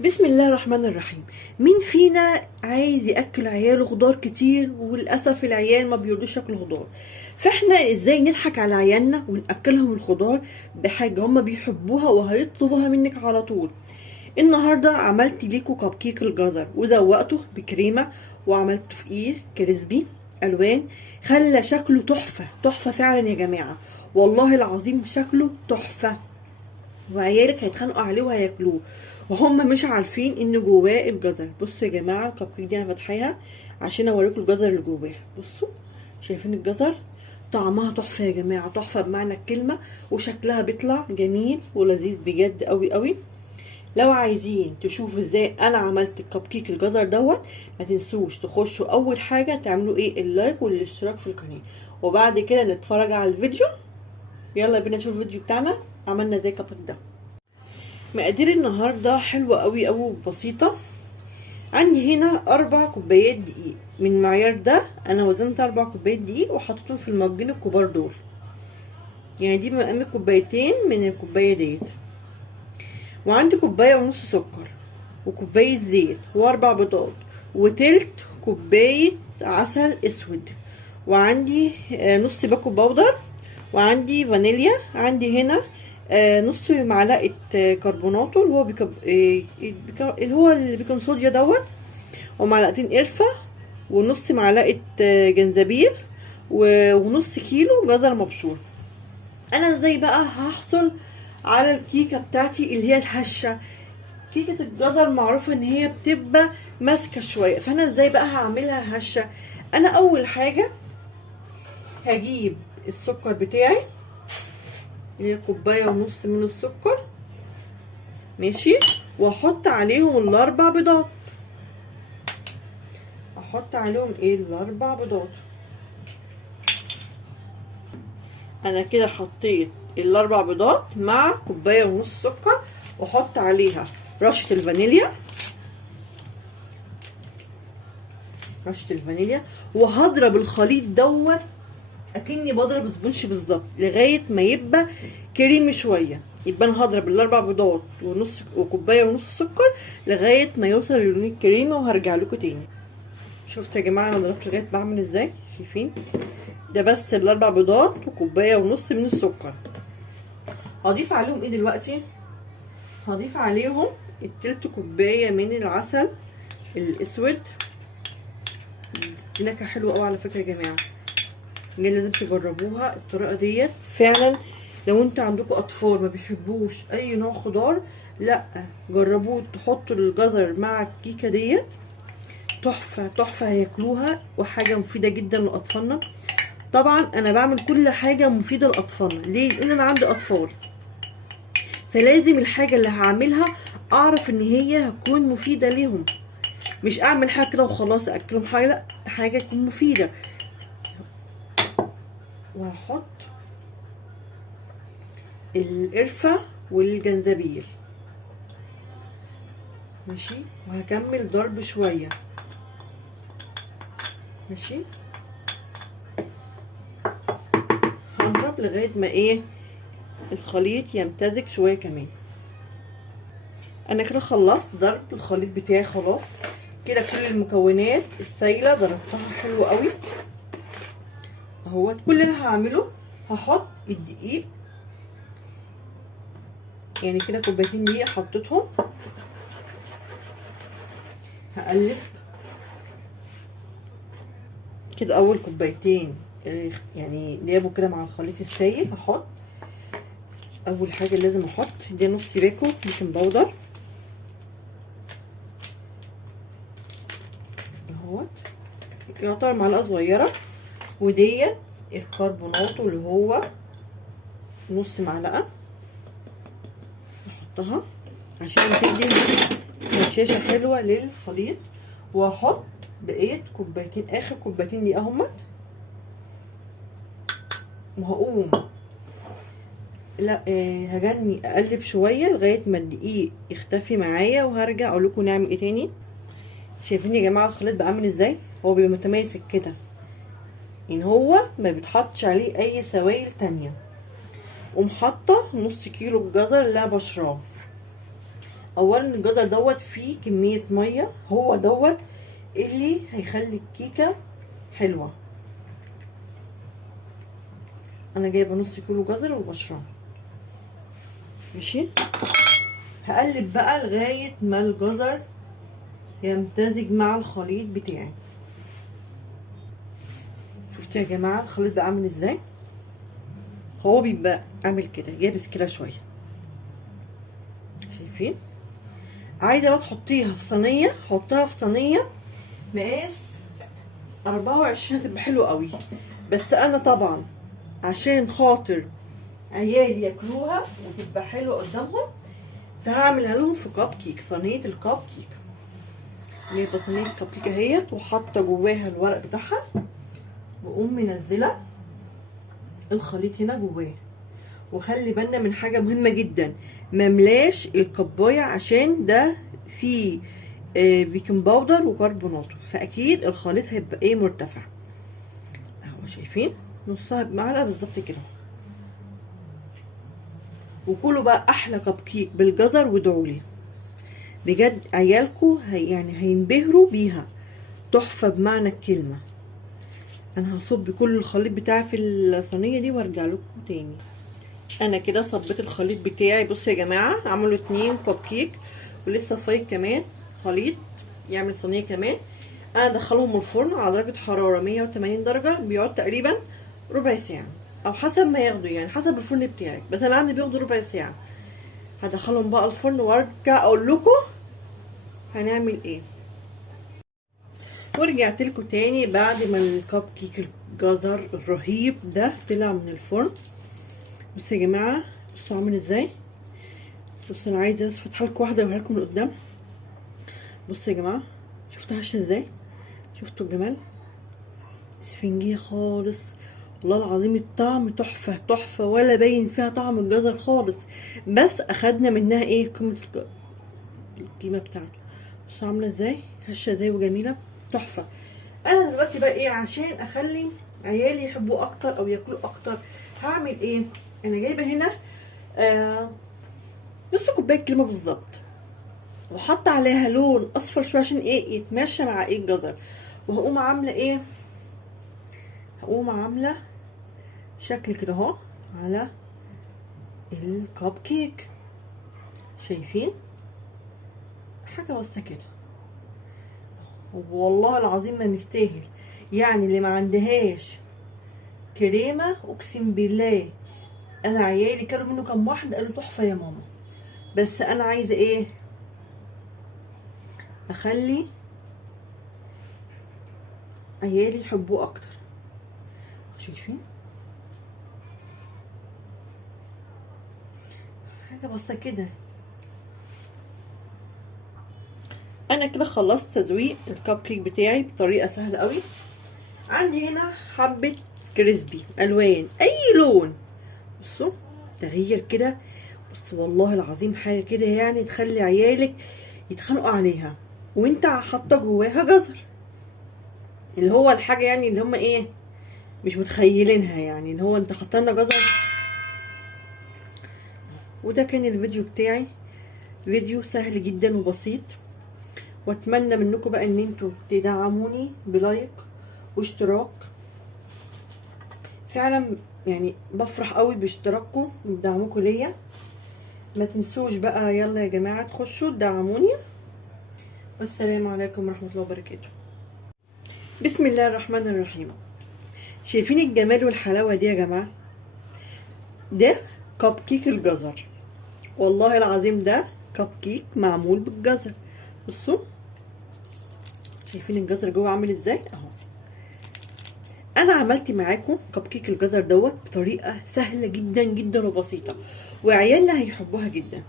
بسم الله الرحمن الرحيم. مين فينا عايز ياكل عياله خضار كتير؟ وللاسف العيال ما بيرضوش ياكلوا خضار. فاحنا ازاي نضحك على عيالنا وناكلهم الخضار بحاجه هم بيحبوها وهيطلبوها منك على طول؟ النهارده عملت ليكو كب كيك الجزر وزوقته بكريمه وعملته في كريسبي الوان، خلى شكله تحفه تحفه فعلا يا جماعه، والله العظيم شكله تحفه، وعيالك هيتخانقوا عليه وهياكلوه وهم مش عارفين ان جواه الجزر. بصوا يا جماعه الكب كيك دي انا فاتحاها عشان اوريكم الجزر اللي جواه. بصوا شايفين الجزر؟ طعمها تحفه يا جماعه، تحفه بمعنى الكلمه، وشكلها بيطلع جميل ولذيذ بجد قوي قوي. لو عايزين تشوفوا ازاي انا عملت الكب كيك الجزر دوت، ما تنسوش تخشوا اول حاجه تعملوا اللايك والاشتراك في القناه، وبعد كده نتفرج على الفيديو. يلا بينا نشوف الفيديو بتاعنا عملنا ازاي الكب كيك ده. مقادير النهارده حلوه قوي قوي وبسيطه. عندي هنا 4 كوبايات دقيق من المعيار ده، انا وزنت 4 كوبايات دقيق وحطيتهم في المجين الكبار دول، يعني دي مقام كوبايتين من الكوبايه ديت. وعندي كوبايه ونص سكر وكوبايه زيت واربع بيضات وتلت كوبايه عسل اسود، وعندي نص باكو باودر، وعندي فانيليا. عندي هنا نص معلقه كربوناتو اللي هو اللي هو البيكنج صوديا دوت، ومعلقتين قرفه، ونص معلقه جنزبيل، ونص كيلو جزر مبشور. انا ازاي بقى هحصل على الكيكه بتاعتي اللي هي الهشه؟ كيكه الجزر معروفه ان هي بتبقى ماسكه شويه، فانا ازاي بقى هعملها هشه؟ انا اول حاجه هجيب السكر بتاعي اللي هي كوبايه ونص من السكر، ماشي، واحط عليهم الاربع بيضات. احط عليهم الاربع بيضات. انا كده حطيت الاربع بيضات مع كوبايه ونص سكر، واحط عليها رشه الفانيليا، وهضرب الخليط دوت اكني بضرب سبونش بالظبط لغايه ما يبقى كريمي شويه. يبقى انا هضرب الاربع بيضات وكوبايه ونص سكر لغايه ما يوصل للون الكريمه، وهرجع لكم تاني. شفتوا يا جماعه انا ضربت لغايه بعمل ازاي؟ شايفين؟ ده بس الاربع بيضات وكوبايه ونص من السكر. هضيف عليهم دلوقتي؟ هضيف عليهم التلت كوبايه من العسل الاسود. دي نكهه حلوه قوي على فكره يا جماعه، لازم تجربوها الطريقه ديت فعلا. لو انت عندكم اطفال ما بيحبوش اي نوع خضار، لا جربوه، تحطوا الجزر مع الكيكه ديت، تحفه تحفه هياكلوها، وحاجه مفيده جدا لاطفالنا. طبعا انا بعمل كل حاجه مفيده لاطفالنا، ليه؟ لان انا عندي اطفال، فلازم الحاجه اللي هعملها اعرف ان هي هتكون مفيده ليهم، مش اعمل حاجه كده وخلاص اكلهم حاجه، لا حاجه تكون مفيده. وهحط القرفه والجنزبيل، ماشي، وهكمل ضرب شويه، ماشي، هضرب لغايه ما الخليط يمتزج شويه كمان. انا كده خلصت ضرب الخليط بتاعي خلاص كده، كل المكونات السايله ضربتها حلو قوي اهوت. كل اللي هعمله هحط الدقيق، يعني كده كوبايتين دقيق حطيتهم، هقلب كده اول كوبايتين يعني يابوا كده مع الخليط السايل. هحط اول حاجه لازم احط دي نص باكو بيكنج باودر اهوت، يعتبر معلقه صغيره، وديت الكربوناتو اللي هو نص معلقه نحطها عشان تدي هشاشه حلوه للخليط. واحط بقيت كوبايتين، اخر كوبايتين دي اهمت، وهقوم لا هجني اقلب شويه لغايه ما الدقيق يختفي معايا، وهرجع اقول لكم نعمل تاني. شايفين يا جماعه الخليط بقى عامل ازاي؟ هو بيبقى متماسك كده، ان هو ما بيتحطش عليه اي سوائل تانية. قوم حاطه نص كيلو الجزر اللي انا بشراه، اولا الجزر دوت فيه كميه ميه، هو دوت اللي هيخلي الكيكه حلوه. انا جايبه نص كيلو جزر وبشرها. ماشي، هقلب بقى لغايه ما الجزر يمتزج مع الخليط بتاعي. شفتوا يا جماعه الخليط بقى عامل ازاي؟ هو بيبقى عامل كده يابس كده شويه، شايفين؟ عايزه بقى تحطيها في صينيه، حطها في صينيه مقاس 24 هتبقى حلوه قوي. بس انا طبعا عشان خاطر عيالي ياكلوها وتبقى حلوه قدامهم، فهعملها لهم في كاب كيك، صينيه الكاب كيك. جايبه صينيه الكاب كيك اهيت وحاطه جواها الورق بتاعها، واقوم منزله الخليط هنا جواه. وخلي بالنا من حاجه مهمه جدا، مملاش الكبايه عشان ده فيه بيكنج باودر وكربونات، فاكيد الخليط هيبقى ايه مرتفع. اهو شايفين نصها بمعلقه بالظبط كده. وكلوا بقى احلى كب كيك بالجزر وادعولي بجد، عيالكم يعني هينبهروا بيها، تحفه بمعنى الكلمه. انا هصب كل الخليط بتاعي في الصينيه دي وارجع لكم تاني. انا كده صبيت الخليط بتاعي. بصوا يا جماعه عملوا 2 كب كيك ولسه فايض كمان خليط يعمل صينيه كمان. انا ادخلهم الفرن على درجه حراره 180 درجه، بيقعد تقريبا ربع ساعه او حسب ما ياخدوا، يعني حسب الفرن بتاعك، بس انا عندي بياخدوا ربع ساعه. هدخلهم بقى الفرن وارجع اقول لكم هنعمل ايه. ورجعت لكم تاني بعد ما الكب كيك الجزر الرهيب ده طلع من الفرن. بصوا يا جماعه، بصوا عامل ازاي. بصوا انا عايزه افتح لكم واحده اوريها لكم من قدام. بصوا يا جماعه، شفتوها هشه ازاي؟ شفتوا الجمال؟ اسفنجيه خالص والله العظيم. الطعم تحفه تحفه، ولا باين فيها طعم الجزر خالص، بس اخدنا منها ايه قيمه القيمه بتاعته. بصوا عامله ازاي، هشه ازاي وجميله تحفه. انا دلوقتي بقى ايه عشان اخلي عيالي يحبوا اكتر او ياكلوا اكتر، هعمل ايه؟ انا جايبه هنا نص كوبايه كريمه بالظبط، وحط عليها لون اصفر شويه عشان ايه يتماشى مع ايه الجزر. وهقوم عامله ايه، هقوم عامله شكل كده اهو على الكب كيك. شايفين حاجه بسيطه كده، والله العظيم ما مستاهل. يعني اللي ما عندهاش كريمه اقسم بالله، انا عيالي كانوا منه كام واحد قالوا تحفه يا ماما. بس انا عايزه ايه، اخلي عيالي يحبوه اكتر. شايفين حاجه بسيطه كده. انا كده خلصت تزويق الكب كيك بتاعي بطريقه سهله قوي. عندي هنا حبه كريسبي الوان اي لون، بصوا تغيير كده. بص والله العظيم حاجه كده يعني تخلي عيالك يتخانقوا عليها، وانت حاطه جواها جزر، اللي هو الحاجه يعني اللي هم ايه مش متخيلينها، يعني اللي هو انت حاطه لنا جزر. وده كان الفيديو بتاعي، فيديو سهل جدا وبسيط، واتمنى منكم بقى ان انتوا تدعموني بلايك واشتراك. فعلا يعني بفرح قوي باشتراككم ودعمكم ليا. ما تنسوش بقى، يلا يا جماعه تخشوا تدعموني. والسلام عليكم ورحمه الله وبركاته. بسم الله الرحمن الرحيم. شايفين الجمال والحلاوه دي يا جماعه؟ ده كب كيك الجزر، والله العظيم ده كب كيك معمول بالجزر. بصوا شايفين الجزر جوه عامل ازاي اهو. انا عملت معاكم كب كيك الجزر دوت بطريقه سهله جدا جدا وبسيطه، وعيالنا هيحبوها جدا.